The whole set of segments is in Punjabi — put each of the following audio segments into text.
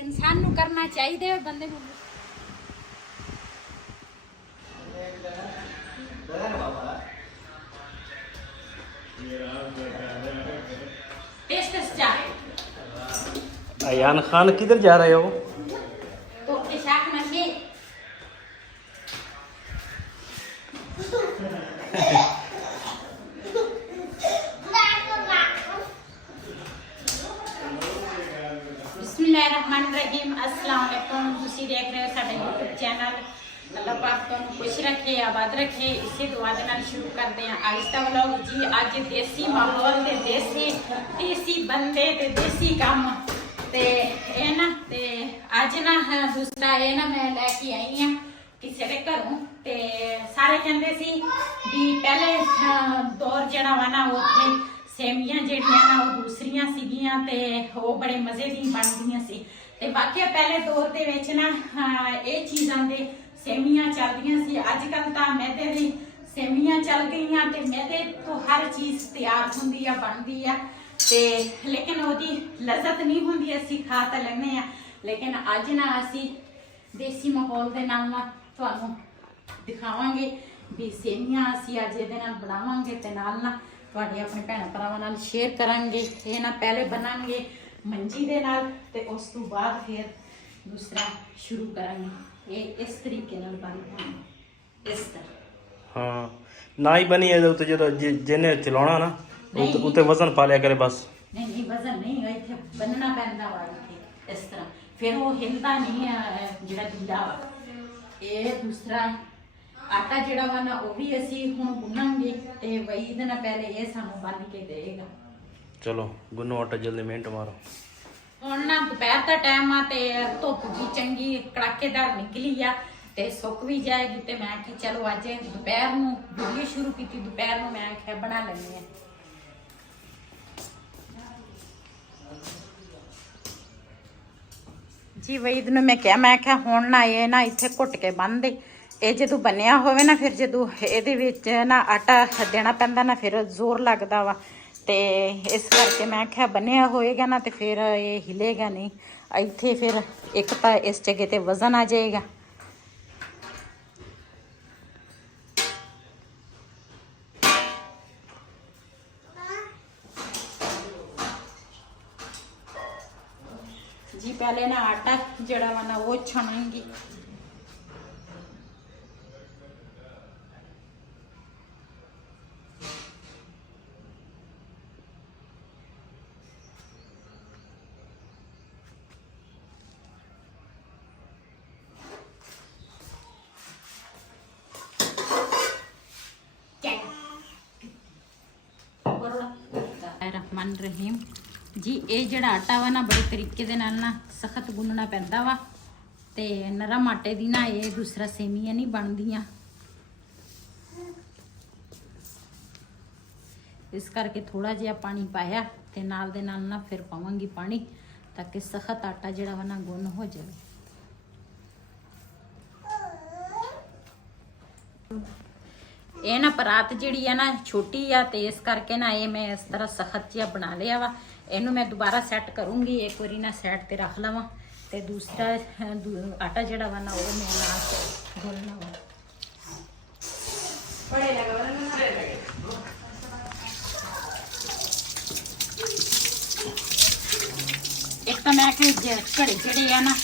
इंसान नू करना चाहिए बंदे नू अयान खान किधर जा रहे हो? तो इशाक नशे बिस्मिल्लाहिर्रहमानिर्रहीम अस्सलाम वालेकुम। तुसी देख रहे हो साडा यूट्यूब चैनल। अल्लाह पाक तुहानू खुश रखे आबाद रखे। इसे दुआ दे नाल शुरू करते हैं आज दा व्लॉग जी। अज देसी माहौल ते देसी बंदे ते देसी काम ते ए ना ते अज ना दूसरा ए ना मैं लैके आई हां किसी दे घरों ते सारे कहंदे सी भी पहले दौर जेड़ा वा ना उत्थे सेमियां जेड़ियां ना वो दूसरियां सीगियां ते वो बड़े मजे दी बनदियां सी ते वाकई पहले दौर दे विच ना ये चीज़ां दे सेमियां चलदियां सी। अजकल तां मैदे दी सेमियां चल गईयां ते मैदे तो हर चीज़ तैयार हुंदी आ बनदी आ ते लेकिन ओदी लज़त नहीं हुंदी। असीं खा तां लैंदे आ लेकिन अज ना असीं देसी माहौल दे नाल ना तुहानू दिखावांगे भी सेमियां असीं अज इहदे नाल बनावांगे ते नाल ना तुहाडे अपने भैन भरावां नाल शेयर करांगे। ये ना पहले बनांगे मंजी दे नाल ते उस तो बाद फिर दूसरा शुरू करांगे। ये इस तरीके नाल बनदा इस तरह। हाँ ना ही बनी है तो जो जिन्हें चलाना ना उत्ते वजन पा लिया करे बस। नहीं वजन नहीं इत्थे बनना पैंदा वा इत्थे इस तरह फिर वो हिलदा नहीं जिहड़ा ढीला वा। ये दूसरा आटा जिहड़ा वा ना वो भी असीं हुण गुन्नांगे ते वही दे ना पहले ये सानू बन के देगा। चलो गुन्नो आटा जल्दी मिनट मारो। हुण ना दोपहर का टाइम आ ते धुप भी चंगी कड़ाकेदार निकली आ ते सुक भी जाएगी ते मैं आख्या चलो अज दोपहर नूं वीडियो शुरू की दोपहर नूं मैं आख्या बना लैंदी आ। जी वही दिन मैं क्या हुण ना ये ना इत्थे घुट के बन दे ये जो बनया होवे ना फिर जो ये ना आटा देना पैंदा ना फिर जोर लगता वा ते इस करके मैं क्या बनया होएगा ना तो फिर ये हिलेगा नहीं। इत्थे फिर एक तो इस जगह ते वजन आ जाएगा। जी पहले ना आटा जड़ा वा ना वो छानांगी। रहमान रहीम जी ये जड़ा आटा वा ना बड़े तरीके दे नाल ना सख्त गुनना पैंदा वा ते नरम आटे दी ना ये दूसरा सेमियां नहीं बनदियां। इस करके थोड़ा जिहा पानी पाया ते नाल दे नाल ना फिर पावांगी पानी ताकि सख्त आटा जड़ा वा ना गुन हो जाए। ये ना परात जिहड़ी है ना छोटी आ ते इस करके ना ये मैं इस तरह सख्त जिहा बना लिया वा। इनू मैं दोबारा सैट करूँगी एक बारी ना सैट ते रख लवां ते दूसरा आटा जिहड़ा वा ना वो मैं ना गुनना वा। एक तो मैं घड़े जिहड़े आ ना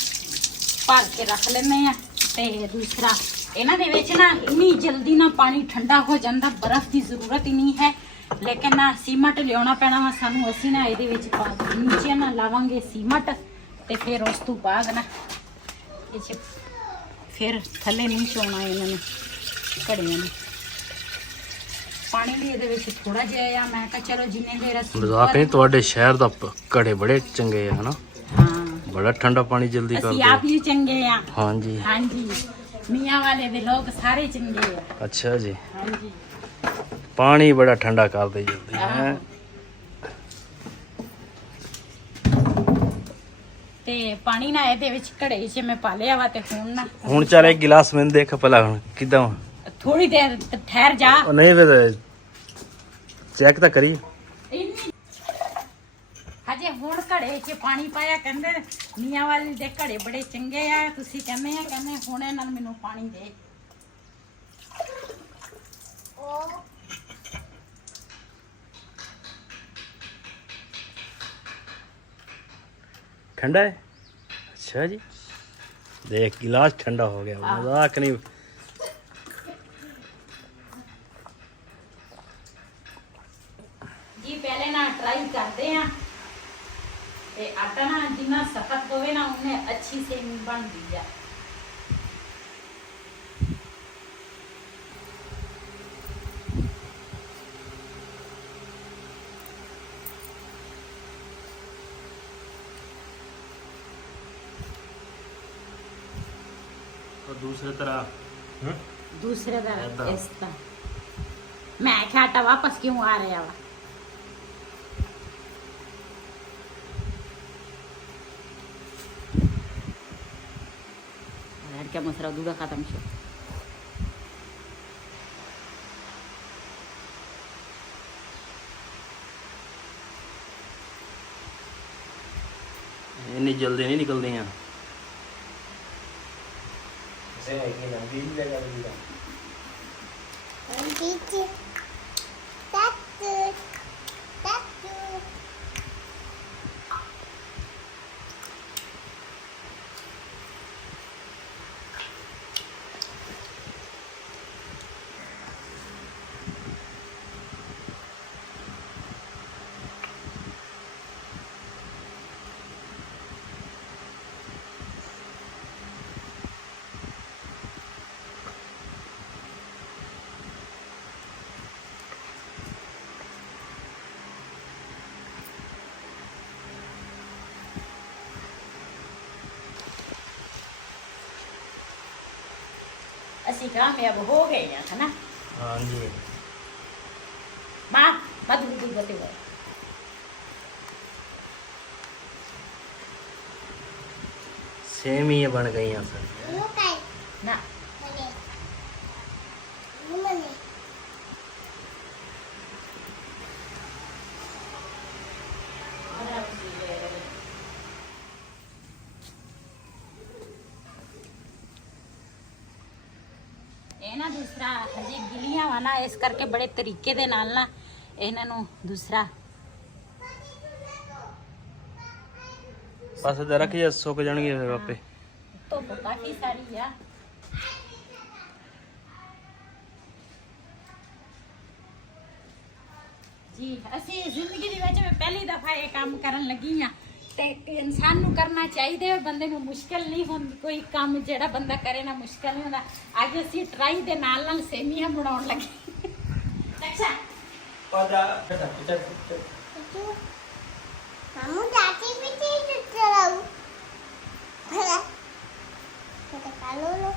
भर के रख लेने आ ते दूसरा इन्हां दे विच ना इन्नी जल्दी ना पानी ठंडा हो जाता बर्फ की जरूरत ही नहीं है लेकिन ना सीमट लिया पैना वा सानू। असीं ना इहदे विच नीचे ना लावांगे सीमट ते फिर उस तो बाद ना फिर थल्ले नहीं चोना इन्हां घड़ियां ने पानी भी इहदे विच थोड़ा जिहा मैं कहा चलो जिन्ने देर मजाक नहीं तुहाडे शहर दा घड़े बड़े चंगे है ना। हाँ बड़ा ठंडा पानी जल्दी कर असीं आप ही चंगे आ। हाँ जी मियाँ वाले भी लोग सारे चंगे हैं। अच्छा जी हाँ जी पानी बड़ा ठंडा कर दे जल्दी है। ते पानी ना ਇਹਦੇ ਵਿੱਚ ਘੜੇ 'ਚ ਮੈਂ ਪਾ ਲਿਆ ਵਾ ਤੇ ਹੁਣ ਚੱਲ ਇੱਕ गिलास मैंने देख पहला किदा थोड़ी देर ठहर जा। नहीं फिर चेक तो करी। ਅਜੇ ਹੁਣ ਘੜੇ 'ਚ ਪਾਣੀ ਪਾਇਆ, ਕਹਿੰਦੇ ਮੀਆਂ ਵਾਲੀ ਦੇ ਘੜੇ ਬੜੇ ਚੰਗੇ ਆ, ਤੁਸੀਂ ਕਹਿੰਦੇ ਹੁਣ ਇਹਨਾਂ ਨੂੰ ਮੈਨੂੰ ਪਾਣੀ ਦੇ। ठंडा है? अच्छा जी, देख गिलास ठंडा हो गया, मजाक नहीं। जी पहले ना ट्राई करते हैं ते आटा ना जितना सख्त होवे ना उन्हें अच्छी से बन दी है। और दूसरी तरह दूसरे ऐसा। तरह इस तरह मैं क्या आटा वापस क्यों आ रहा वा। क्या मसरा दूधा खत्म छो। इतनी जल्दी नहीं निकलती हैं। ਅਸੀਂ ਕਾਮਯਾਬ ਹੋ ਗਏ ਆ ਹਨਾ। हाँ जी, ਮਾਂ ਮਧੂ ਦੀ ਬਤੇ ਹੋਏ सेम ही ये बन गई हैं सर। ਨਾ ਇਹ ਨਾ ਦੂਸਰਾ ਹਜੇ ਗਿਲੀਆਂ ਵਾ ਨਾ, ਇਸ ਕਰਕੇ ਬੜੇ ਤਰੀਕੇ ਦੇ ਨਾਲ ਨਾ ਇਹਨਾਂ ਨੂੰ ਦੂਸਰਾ बस इधर रखिए, सुख जाएंगे फिर आपे। ਧੁੱਪ ਕਾਫੀ ਸਾਰੀ ਆ। ਜੀ ਅਸੀਂ ਜ਼ਿੰਦਗੀ ਦੇ ਵਿੱਚ ਪਹਿਲੀ ਦਫਾ ਇਹ ਕੰਮ ਕਰਨ ਲੱਗੀ ਆ ਤੇ ਇਨਸਾਨ ਨੂੰ ਕਰਨਾ ਚਾਹੀਦਾ ਹੈ, ਬੰਦੇ ਨੂੰ ਮੁਸ਼ਕਲ ਨਹੀਂ ਹੁੰਦੀ, ਕੋਈ ਕੰਮ ਜਿਹੜਾ ਬੰਦਾ ਕਰੇ ਨਾ ਮੁਸ਼ਕਲ ਨਹੀਂ ਹੁੰਦਾ। ਅੱਜ ਅਸੀਂ ਟਰਾਈ ਦੇ ਨਾਲ ਨਾਲ ਸੇਮੀਆਂ ਬਣਾਉਣ ਲੱਗੇ। ਅੱਛਾ Kamu tadi bikin terlalu. Kata kalau lo.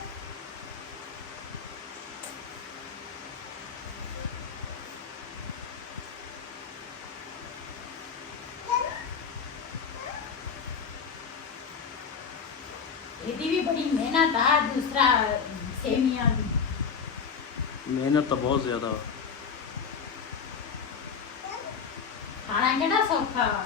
ਇਹਦੀ ਵੀ ਬੜੀ ਮਿਹਨਤ ਆ ਦੂਸਰਾ ਸੇਮੀਆਂ ਦੀ। मेहनत तो बहुत ज्यादा। ਖਾਣਾ ਕਿਹੜਾ ਸੌਖਾ ਵਾ।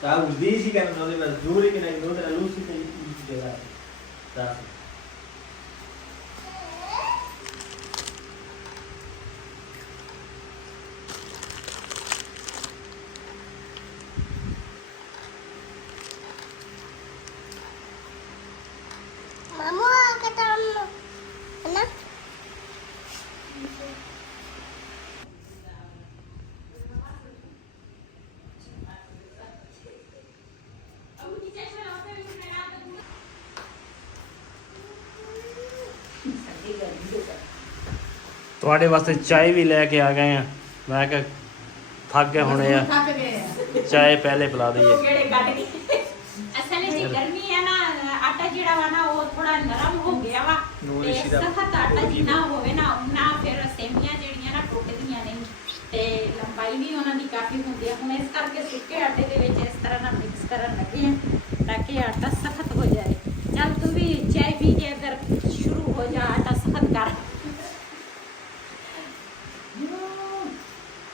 Tahu di sih kan kalau dia duri kena itu terlalu sih kan itu dia. Tahu. Mama kata mama. Anak. ਤੁਹਾਡੇ ਵਾਸਤੇ ਚਾय ਵੀ ਲੈ ਕੇ ਆ ਗਏ ਆ। ਮੈਂ ਕਿਹਾ ਥੱਕ ਗਏ ਹੋਣੇ ਆ, ਥੱਕ ਗਏ ਆ। ਚਾय ਪਹਿਲੇ ਪਿਲਾ ਦਈਏ। ਉਹ ਕਿਹੜੇ ਕੱਢ ਗਏ। ਅਸਲ ਵਿੱਚ ਗਰਮੀ ਹੈ ਨਾ, ਆਟਾ ਜਿਹੜਾ ਵਾ ਨਾ ਉਹ ਥੋੜਾ ਨਰਮ ਹੋ ਗਿਆ ਵਾ ਤੇ ਸਖਤ ਆਟਾ ਜਿੰਨਾ ਹੋਵੇ ਨਾ ਉਨਾ ਫਿਰ ਸੇਮੀਆਂ ਜਿਹੜੀਆਂ ਨਾ ਟੁੱਟਦੀਆਂ ਨਹੀਂ ਤੇ ਲੰਬਾਈ ਵੀ ਉਹਨਾਂ ਦੀ ਕਾਫੀ ਹੁੰਦੀ ਹੈ। ਹੁਣ ਇਸ ਕਰਕੇ ਸੁੱਕੇ ਆਟੇ ਦੇ ਵਿੱਚ ਇਸ ਤਰ੍ਹਾਂ ਨਾਲ ਮਿਕਸ ਕਰਨ ਲੱਗੇ ਹਾਂ ਤਾਂ ਕਿ ਆਟਾ ਸਖਤ ਹੋ ਜਾਏ। ਚੱਲ ਤੂੰ ਵੀ ਚਾय ਪੀ ਕੇ ਅਗਰ ਸ਼ੁਰੂ ਹੋ ਜਾ, ਆਟਾ ਸਖਤ ਕਰ।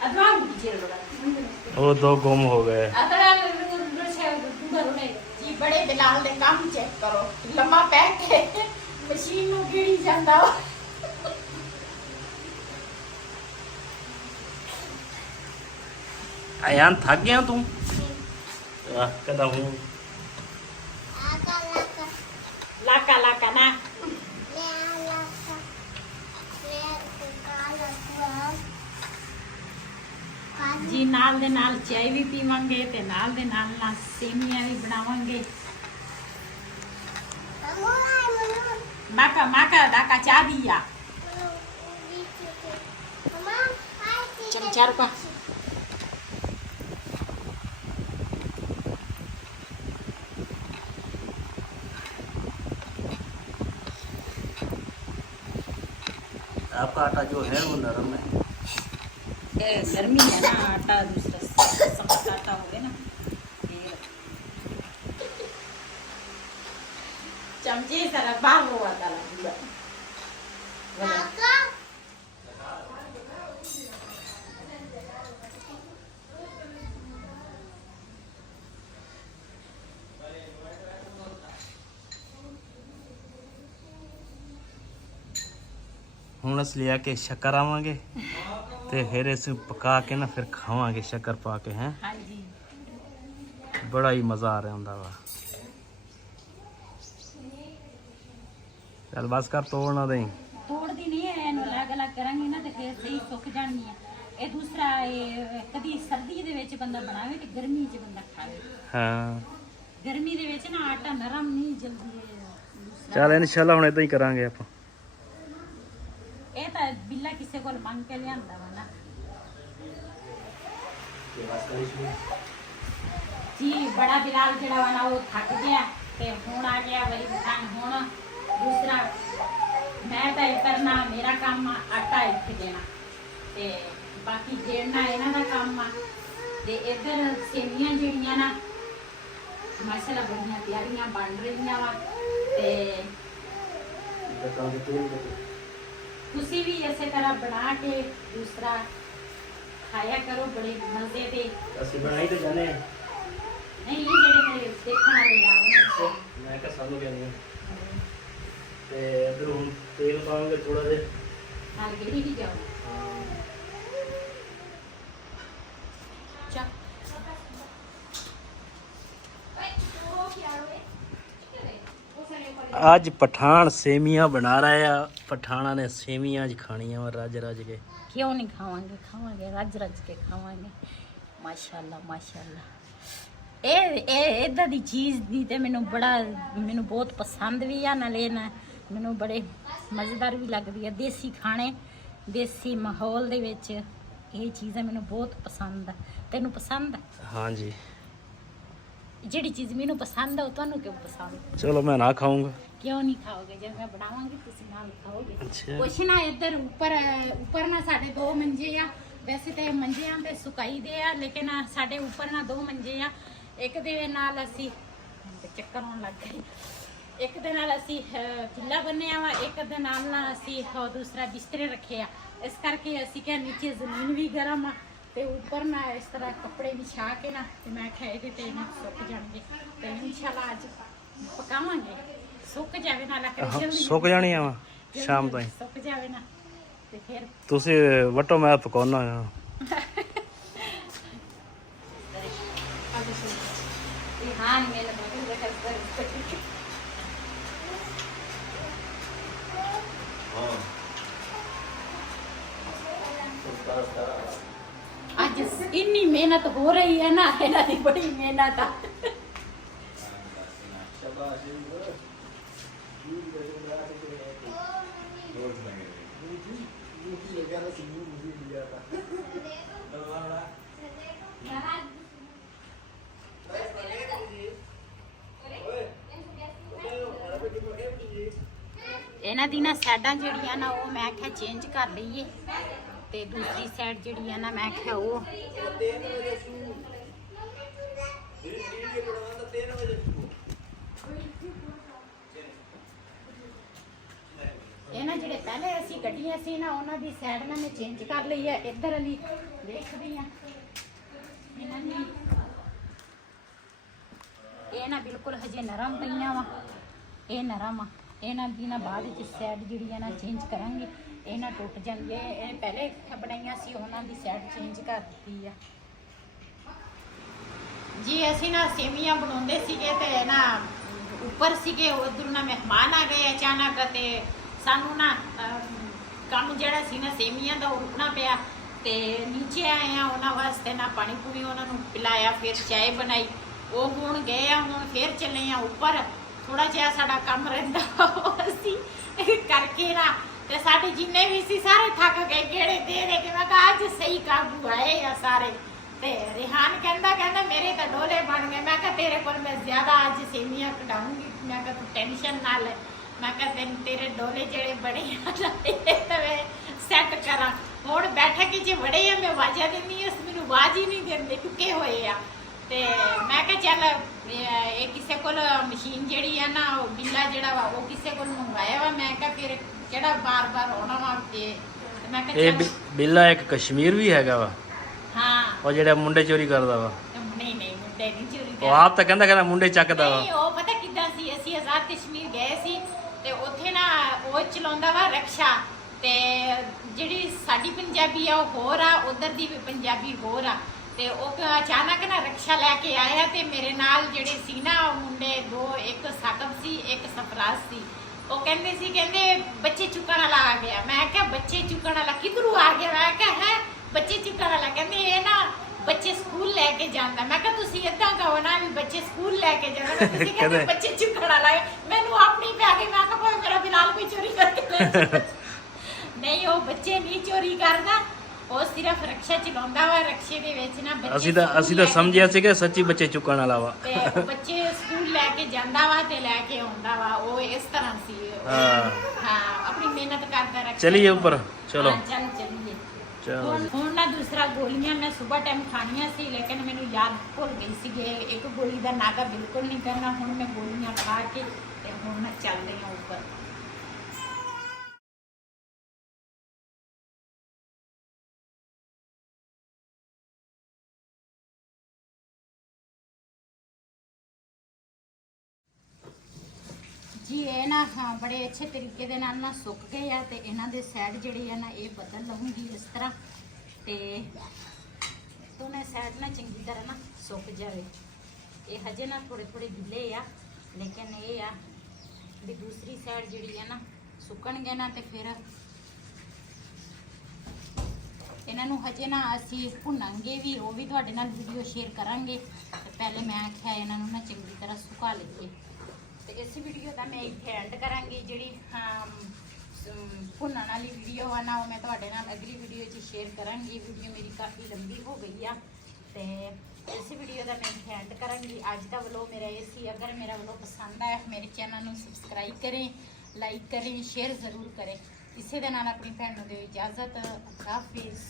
ਅਦਵਾਨ ਵਿਚਾਰ ਬੜਾ वो दो गुम हो गए। ਜੀ ਬੜੇ ਬਿਲਾਲ ਦੇ ਕੰਮ ਚੈੱਕ ਕਰੋ, ਲੰਮਾ ਪੈ ਕੇ ਮਸ਼ੀਨ ਨੂੰ ਗੀੜੀ ਜਾਂਦਾ ਵਾ। आयान थक गया तू? कदा हूँ Laka laka. ਲਾਕਾ ਲਾਕਾ ਨਾ Lea laka. Lea kala kuah. ਜੀ ਨਾਲ ਦੇ ਨਾਲ ਚਾय ਵੀ ਪੀਵਾਂਗੇ ਤੇ ਨਾਲ ਦੇ ਨਾਲ ਨਾਲ ਸੇਮੀਆਂ ਵੀ ਬਣਾਵਾਂਗੇ। Mamu ay manu. MAKA MAKA ਦਾਕਾ ਚਾਹ ਦੀਆ Mama, ay ਚਲ ਚਾਰ ਪਾ। आपका आटा जो है वो नरम है। ਇਹ ਗਰਮੀ ਹੈ ਨਾ, ਆਟਾ ਦੂਸਰਾ ਸਖਤ ਆਟਾ ਹੋ ਗਿਆ ਨਾ ਫਿਰ ਚਮਚੇ ਸਾਰਾ ਬਾਹਰ ਹੋ ਆਤਾ ਲੱਗਦਾ। Laka. ਹੁਣ ਅਸ ਲਿਆ ਕੇ ਸ਼ੱਕਰ ਆਵਾਂਗੇ ਤੇ ਫਿਰ ਇਸ ਨੂੰ ਪਕਾ ਕੇ ਨਾ ਫਿਰ ਖਾਵਾਂਗੇ ਸ਼ੱਕਰ ਪਾ ਕੇ ਹੈ। ਹਾਂਜੀ ਬੜਾ ਹੀ ਮਜ਼ਾ ਆ ਰਿਹਾ ਹੁੰਦਾ ਵਾ। ਚੱਲ ਬਸ ਕਰ, ਤੋੜ ਨਾ ਦੇਈਂ। ਤੋੜਦੀ ਨਹੀਂ ਹੈ, ਇਹਨੂੰ ਅਲੱਗ ਅਲੱਗ ਕਰਾਂਗੇ ਨਾ ਤੇ ਫਿਰ ਸਹੀ ਸੁੱਕ ਜਾਣੀ ਹੈ। ਇਹ ਦੂਸਰਾ ਇਹ ਕਦੀ ਸਰਦੀ ਦੇ ਵਿੱਚ ਬੰਦਾ ਬਣਾਵੇ ਤੇ ਗਰਮੀ 'ਚ ਬੰਦਾ ਖਾਵੇ। ਹਾਂ ਗਰਮੀ ਦੇ ਵਿੱਚ ਨਾ ਆਟਾ ਨਰਮ ਨਹੀਂ ਜਲਦੀ ਹੈ। ਚੱਲ ਇਨਸ਼ਾਅੱਲਾ ਹੁਣ ਇਦਾਂ ਹੀ ਕਰਾਂਗੇ ਆਪਾਂ। ਇਹ ਤਾਂ ਬਿੱਲਾ ਕਿਸੇ ਕੋਲ ਮੰਗ ਕੇ ਲਿਆਂਦਾ ਵਾ ਨਾ ਜੀ। ਬੜਾ ਬਿਲਾਲ ਜਿਹੜਾ ਵਾ ਨਾ ਉਹ ਥੱਕ ਗਿਆ ਤੇ ਹੁਣ ਆ ਗਿਆ ਵਰੀ ਬਖਾਨ। ਹੁਣ ਦੂਸਰਾ ਮੈਂ ਤਾਂ ਇਹ ਕਰਨਾ, ਮੇਰਾ ਕੰਮ ਆ ਆਟਾ ਇੱਥੇ ਦੇਣਾ ਤੇ ਬਾਕੀ ਜਿਹੜਾ ਇਹਨਾਂ ਦਾ ਕੰਮ ਆ। ਤੇ ਇੱਧਰ ਸੇਮੀਆਂ ਜਿਹੜੀਆਂ ਨਾ ਮਾਸ਼ਾਅੱਲਾ ਬੜੀਆਂ ਤਿਆਰੀਆਂ ਬਣ ਰਹੀਆਂ ਵਾ ਤੇ ਤੁਸੀਂ ਵੀ ਇਸੇ ਤਰ੍ਹਾਂ ਬਣਾ ਕੇ ਦੂਸਰਾ ਖਾਇਆ ਕਰੋ ਬੜੇ ਮਜ਼ੇ ਤੇ। ਅਸੀਂ ਬਣਾਈ ਤੇ ਜਾਣੇ ਆ। ਨਹੀਂ ਜਿਹੜੇ ਮੇਰੇ ਦੇਖਣ ਵਾਲੇ ਆ ਉਹਨਾਂ ਨੂੰ ਮੈਂ ਕਿਹਾ ਸਾਨੂੰ ਕਹਿੰਦੇ ਤੇ ਇਧਰ ਹੁਣ ਤੇਲ ਪਾਵਾਂਗੇ ਥੋੜਾ ਜਿਹਾ। ਨਾਲ ਗਿਰੀ ਵੀ ਜਾਓ। ਚੱਲ ਅੱਜ ਪਠਾਨ ਸੇਮੀਆਂ ਬਣਾ ਰਹੇ ਆ। ਪਠਾਣਾ ਨੇ ਸੇਮੀਆਂ ਅੱਜ ਖਾਣੀਆਂ ਵਾ ਰੱਜ ਰੱਜ ਕੇ। ਕਿਉਂ ਨਹੀਂ ਖਾਵਾਂਗੇ, ਖਾਵਾਂਗੇ ਰੱਜ ਰੱਜ ਕੇ ਖਾਵਾਂਗੇ। ਮਾਸ਼ਾਅੱਲਾ ਮਾਸ਼ਾਅੱਲਾ। ਇਹ ਇਦਾਂ ਦੀ ਚੀਜ਼ ਦੀ ਤੇ ਮੈਨੂੰ ਬਹੁਤ ਪਸੰਦ ਵੀ ਆ, ਨਾਲੇ ਨਾ ਮੈਨੂੰ ਬੜੇ ਮਜ਼ੇਦਾਰ ਵੀ ਲੱਗਦੀ ਆ। ਦੇਸੀ ਖਾਣੇ, ਦੇਸੀ ਮਾਹੌਲ ਦੇ ਵਿੱਚ ਇਹ ਚੀਜ਼ਾਂ ਮੈਨੂੰ ਬਹੁਤ ਪਸੰਦ ਆ। ਤੈਨੂੰ ਪਸੰਦ ਆ? ਹਾਂਜੀ ਜਿਹੜੀ ਚੀਜ਼ ਮੈਨੂੰ ਪਸੰਦ ਆ ਉਹ ਤੁਹਾਨੂੰ ਕਿਉਂ ਪਸੰਦ? ਚਲੋ ਮੈਂ ਨਾ ਖਾਊਂਗਾ। ਕਿਉਂ ਨਹੀਂ ਖਾਓਗੇ? ਜਦ ਮੈਂ ਬਣਾਵਾਂਗੀ ਤੁਸੀਂ ਨਾਲ ਖਾਓਗੇ। ਅੱਛਾ। ਕੁਛ ਨਾ ਇੱਧਰ ਉੱਪਰ ਨਾ ਸਾਡੇ 2 ਮੰਜੇ ਆ। ਵੈਸੇ ਤਾਂ ਮੰਜਿਆਂ ਤੇ ਸੁਕਾਈ ਦੇ ਆ, ਲੇਕਿਨ ਸਾਡੇ ਉੱਪਰ ਨਾ 2 ਮੰਜੇ ਆ। ਇੱਕ ਦੇ ਨਾਲ ਅਸੀਂ ਚੱਕਰ ਆਉਣ ਲੱਗ ਗਏ। ਇੱਕ ਦੇ ਨਾਲ ਅਸੀਂ ਚੁੱਲ੍ਹਾ ਬੰਨਿਆ ਵਾ, ਇੱਕ ਦੇ ਨਾਲ ਨਾ ਅਸੀਂ ਦੂਸਰਾ ਬਿਸਤਰੇ ਰੱਖੇ ਆ। ਇਸ ਕਰਕੇ ਅਸੀਂ ਕਿਹਾ ਨੀਚੇ ਜ਼ਮੀਨ ਵੀ ਗਰਮ ਆ ਤੇ ਉੱਪਰ ਨਾ ਇਸ ਤਰ੍ਹਾਂ ਕੱਪੜੇ ਵਿਛਾ ਕੇ ਨਾ ਤੇ ਮੈਂ ਕਿਹਾ ਇਹਦੇ ਤੇ ਨਾ ਸੁੱਕ ਜਾਣਗੇ ਤੇ ਇਨਸ਼ਾਅੱਲਾ ਅੱਜ ਪਕਾਵਾਂਗੇ। ਸੁੱਕ ਜਾਵੇ ਨਾ ਲੱਕੜੀ ਸੁੱਕ ਜਾਣੀਆਂ ਵਾ ਸ਼ਾਮ ਤਾਈਂ। ਸੁੱਕ ਜਾਵੇ ਨਾ ਤੇ ਫਿਰ ਤੁਸੀਂ ਵਟੋ ਮੈਂ ਪਕਾਉਣਾ ਆ। ਹਾਂ ਮੇਰੇ ਬਗਲ ਦੇ ਕਰ ਅੱਜ ਇੰਨੀ ਮਿਹਨਤ ਹੋ ਰਹੀ ਹੈ ਨਾ, ਇਹਨਾਂ ਦੀ ਬੜੀ ਮਿਹਨਤ ਆ। ਇਹਨਾਂ ਦੀ ਨਾ ਸਾਈਡਾਂ ਜਿਹੜੀਆਂ ਨਾ ਉਹ ਮੈਂ ਕਿਹਾ ਚੇਂਜ ਕਰ ਲਈਏ ਤੇ ਦੂਸਰੀ ਸਾਈਡ ਜਿਹੜੀ ਆ ਨਾ ਮੈਂ ਕਿਹਾ ਉਹ ਇਹ ਨਾ ਜਿਹੜੇ ਪਹਿਲੇ ਅਸੀਂ ਗੱਡੀਆਂ ਸੀ ਨਾ ਉਹਨਾਂ ਦੀ ਸਾਈਡ ਨਾ ਮੈਂ ਚੇਂਜ ਕਰ ਲਈ ਹੈ। ਇੱਧਰ ਵਾਲੀ ਵੇਖਦੀ ਆ ਇਹਨਾਂ ਦੀ ਇਹ ਨਾ ਬਿਲਕੁਲ ਹਜੇ ਨਰਮ ਪਈਆਂ ਵਾ, ਇਹ ਨਰਮ ਆ। ਇਹਨਾਂ ਦੀ ਨਾ ਬਾਅਦ ਵਿੱਚ ਸਾਈਡ ਜਿਹੜੀ ਆ ਨਾ ਚੇਂਜ ਕਰਾਂਗੇ, ਇਹ ਨਾ ਟੁੱਟ ਜਾਂਦੀ ਹੈ। ਇਹ ਪਹਿਲੇ ਬਣਾਈਆਂ ਸੀ ਉਹਨਾਂ ਦੀ ਸਾਈਡ ਚੇਂਜ ਕਰ ਦਿੱਤੀ ਆ ਜੀ। ਅਸੀਂ ਨਾ ਸੇਵੀਆਂ ਬਣਾਉਂਦੇ ਸੀਗੇ ਤੇ ਨਾ ਉੱਪਰ ਸੀਗੇ, ਉਧਰ ਨਾ ਮਹਿਮਾਨ ਆ ਗਏ ਅਚਾਨਕ ਤੇ ਸਾਨੂੰ ਨਾ ਕੰਮ ਜਿਹੜਾ ਸੀ ਨਾ ਸੇਵੀਆਂ ਦਾ ਉਹ ਰੁਕਣਾ ਪਿਆ ਤੇ ਨੀਚੇ ਆਏ ਆ ਉਹਨਾਂ ਵਾਸਤੇ ਨਾ ਪਾਣੀ ਪੂਣੀ ਉਹਨਾਂ ਨੂੰ ਪਿਲਾਇਆ, ਫਿਰ ਚਾय ਬਣਾਈ। ਉਹ ਹੁਣ ਗਏ ਆ, ਹੁਣ ਫਿਰ ਚੱਲੇ ਆ ਉੱਪਰ। ਥੋੜਾ ਜਿਹਾ ਸਾਡਾ ਕੰਮ ਰਹਿੰਦਾ ਅਸੀਂ ਕਰਕੇ ਨਾ ਤੇ ਸਾਡੇ ਜਿੰਨੇ ਵੀ ਸੀ ਸਾਰੇ ਥੱਕ ਗਏ ਗੇੜੇ ਦੇ ਦੇ ਕੇ। ਮੈਂ ਕਿਹਾ ਅੱਜ ਸਹੀ ਕਾਬੂ ਆਏ ਆ ਸਾਰੇ। ਤੇ ਰਿਹਾਨ ਕਹਿੰਦਾ ਮੇਰੇ ਤਾਂ ਡੋਲੇ ਬਣ ਗਏ। ਮੈਂ ਕਿਹਾ ਤੇਰੇ ਕੋਲ ਮੈਂ ਜ਼ਿਆਦਾ ਅੱਜ ਸੇਵੀਆਂ ਕਢਾਉਂਗੀ। ਮੈਂ ਕਿਹਾ ਤੂੰ ਟੈਨਸ਼ਨ ਨਾ ਲੈ। ਮੈਂ ਕਿਹਾ ਤੇਰੇ ਡੋਲੇ ਜਿਹੜੇ ਬੜੇ ਆ ਤੇ ਸੈੱਟ ਕਰਾਂ। ਹੁਣ ਬੈਠਕ ਚ ਬੜੇ ਆ, ਮੈਂ ਆਵਾਜ਼ਾਂ ਦਿੰਦੀ ਆ, ਮੈਨੂੰ ਆਵਾਜ਼ ਹੀ ਨਹੀਂ ਦਿੰਦੇ, ਟੁੱਕੇ ਹੋਏ ਆ। ਤੇ ਮੈਂ ਕਿਹਾ ਚੱਲ ਇਹ ਕਿਸੇ ਕੋਲ ਮਸ਼ੀਨ ਜਿਹੜੀ ਆ ਨਾ ਉਹ ਬਿੱਲਾ ਜਿਹੜਾ ਵਾ ਉਹ ਕਿਸੇ ਕੋਲ ਮੰਗਵਾਇਆ ਵਾ। ਮੈਂ ਕਿਹਾ ਫਿਰ ਕਿਹੜਾ ਬਾਰ-ਬਾਰ ਆਉਣਾ ਵਾ ਤੇ ਮੈਂ ਕਿਹਾ ਇਹ ਚੱਲ ਬਿੱਲਾ ਇੱਕ ਕਸ਼ਮੀਰ ਵੀ ਹੈਗਾ ਵਾ, ਹਾਂ। ਉਹ ਜਿਹੜਾ ਮੁੰਡੇ ਚੋਰੀ ਕਰਦਾ ਵਾ। ਨਹੀਂ ਮੁੰਡੇ ਨਹੀਂ ਚੋਰੀ ਉਹ ਕਰਦੇ। ਆਪ ਤਾਂ ਕਹਿੰਦਾ ਮੁੰਡੇ ਚੱਕਦਾ ਵਾ। ਨਹੀਂ ਉਹ ਪਤਾ ਕਿੱਦਾਂ ਸੀ, ਅਸੀਂ ਆਜ਼ਾਦ ਕਸ਼ਮੀਰ ਗਏ ਸੀ ਤੇ ਉੱਥੇ ਨਾ ਉਹ ਚਲਾਉਂਦਾ ਵਾ ਰਕਸ਼ਾ। ਤੇ ਜਿਹੜੀ ਸਾਡੀ ਪੰਜਾਬੀ ਆ ਉਹ ਹੋਰ ਆ, ਉਧਰ ਦੀ ਵੀ ਪੰਜਾਬੀ ਹੋਰ ਆ। ਤੇ ਉਹ ਅਚਾਨਕ ਨਾ ਰਕਸ਼ਾ ਲੈ ਕੇ ਆਇਆ ਤੇ ਮੇਰੇ ਨਾਲ ਜਿਹੜੇ ਸੀ ਨਾ ਮੁੰਡੇ ਦੋ, ਇੱਕ ਸਾਕਬ ਸੀ ਇੱਕ ਸਫਰਾਜ਼ ਸੀ। ਉਹ ਕਹਿੰਦੇ ਬੱਚੇ ਚੁੱਕਣ ਵਾਲਾ ਆ ਗਿਆ। ਮੈਂ ਕਿਹਾ ਬੱਚੇ ਚੁੱਕਣ ਵਾਲਾ ਕਿੱਧਰੋਂ ਆ ਗਿਆ? ਮੈਂ ਕਿਹਾ ਹੈ ਬੱਚੇ ਚੁੱਕਣ ਵਾਲਾ। ਕਹਿੰਦੇ ਇਹ ਨਾ ਬੱਚੇ ਸਕੂਲ ਲੈ ਕੇ ਜਾਂਦਾ। ਮੈਂ ਕਿਹਾ ਤੁਸੀਂ ਏਦਾਂ ਕਹੋ ਨਾ ਵੀ ਬੱਚੇ ਸਕੂਲ ਲੈ ਕੇ ਜਾਂਦਾ, ਤੁਸੀਂ ਕਹਿੰਦੇ ਬੱਚੇ ਚੁੱਕਣ ਵਾਲਾ। ਮੈਨੂੰ ਆਪਣੀ ਪੈ ਗਈ। ਮੈਂ ਕਿਹਾ ਭਾਵੇਂ ਮੇਰਾ ਬਿਲਾਲ ਕੋਈ ਚੋਰੀ ਕਰਕੇ ਨਹੀਂ, ਉਹ ਬੱਚੇ ਨਹੀਂ ਚੋਰੀ ਕਰਦਾ, ਉਹ ਸਿਰਫ ਰਕਸ਼ਾ ਚਲਾਉਂਦਾ ਵਾ। ਰਕਸ਼ੇ ਦੇ ਵਿੱਚ ਨਾ ਬੱਚੇ ਅਸੀਂ ਤਾਂ ਸਮਝਿਆ ਸੀ ਕਿ ਸੱਚੀ ਬੱਚੇ ਚੁੱਕਣ ਵਾਲਾ ਵਾ। ਤੇ ਉਹ ਬੱਚੇ ਸਕੂਲ ਲੈ ਕੇ ਜਾਂਦਾ ਵਾ ਤੇ ਲੈ ਕੇ ਆਉਂਦਾ ਵਾ। ਉਹ ਇਸ ਤਰ੍ਹਾਂ ਸੀ। ਹਾਂ ਆਪਣੀ ਮਿਹਨਤ ਕਰਦਾ ਰਕਸ਼ਾ। ਚਲੀਏ ਉੱਪਰ, ਚਲੋ ਚੱਲੀਏ। ਚਲੋ। ਹੁਣ ਨਾ ਦੂਸਰਾ ਗੋਲੀਆਂ ਮੈਂ ਸਵੇਰ ਟਾਈਮ ਖਾਣੀਆਂ ਸੀ ਲੇਕਿਨ ਮੈਨੂੰ ਯਾਦ ਭੁੱਲ ਗਈ ਸੀਗੇ। ਇੱਕ ਗੋਲੀ ਦਾ ਨਾਗਾ ਬਿਲਕੁਲ ਨਹੀਂ ਕਰਨਾ। ਹੁਣ ਮੈਂ ਗੋਲੀਆਂ ਖਾ ਕੇ ਤੇ ਹੁਣ ਮੈਂ ਚੱਲਦੀ ਹਾਂ ਉੱਪਰ। ਜੀ ਇਹ ਨਾ ਹਾਂ ਬੜੇ ਅੱਛੇ ਤਰੀਕੇ ਦੇ ਨਾਲ ਨਾ ਸੁੱਕ ਗਏ ਆ ਤੇ ਇਹਨਾਂ ਦੇ ਸਾਈਡ ਜਿਹੜੀ ਆ ਨਾ ਇਹ ਬਦਲ ਲਵਾਂਗੀ ਇਸ ਤਰ੍ਹਾਂ ਤੇ ਦੋਨੇ ਸਾਈਡ ਨਾ ਚੰਗੀ ਤਰ੍ਹਾਂ ਨਾ ਸੁੱਕ ਜਾਵੇ। ਇਹ ਹਜੇ ਨਾ ਥੋੜੇ ਗਿੱਲੇ ਆ ਲੇਕਿਨ ਇਹ ਆ ਵੀ ਦੂਸਰੀ ਸਾਈਡ ਜਿਹੜੀ ਆ ਨਾ ਸੁੱਕਣਗੇ ਨਾ ਤੇ ਫਿਰ ਇਹਨਾਂ ਨੂੰ ਹਜੇ ਨਾ ਅਸੀਂ ਭੁੰਨਾਂਗੇ ਵੀ, ਉਹ ਵੀ ਤੁਹਾਡੇ ਨਾਲ ਵੀਡੀਓ ਸ਼ੇਅਰ ਕਰਾਂਗੇ। ਤੇ ਪਹਿਲੇ ਮੈਂ ਆਖਿਆ ਇਹਨਾਂ ਨੂੰ ਨਾ ਚੰਗੀ ਤਰ੍ਹਾਂ ਸੁਕਾ ਲਈਏ ਤੇ ਇਸ ਵੀਡੀਓ ਦਾ ਮੈਂ ਇੱਥੇ ਐਂਡ ਕਰਾਂਗੀ। ਜਿਹੜੀ ਭੁੰਨਣ ਵਾਲੀ ਵੀਡੀਓ ਆ ਨਾ ਉਹ ਮੈਂ ਤੁਹਾਡੇ ਨਾਲ ਅਗਲੀ ਵੀਡੀਓ 'ਚ ਸ਼ੇਅਰ ਕਰਾਂਗੀ। ਵੀਡੀਓ ਮੇਰੀ ਕਾਫੀ ਲੰਬੀ ਹੋ ਗਈ ਆ ਤੇ ਇਸ ਵੀਡੀਓ ਦਾ ਮੈਂ ਇੱਥੇ ਐਂਡ ਕਰਾਂਗੀ। ਅੱਜ ਦਾ ਵਲੋਗ ਮੇਰਾ ਇਹ ਸੀ। ਅਗਰ ਮੇਰਾ ਵਲੋਗ ਪਸੰਦ ਆਇਆ ਮੇਰੇ ਚੈਨਲ ਨੂੰ ਸਬਸਕ੍ਰਾਈਬ ਕरें, ਲਾਈਕ करें, शेयर ज़रूर करें। इसी दे नाल अपनी भैन नूं दिओ इजाज़त। हाफिज़।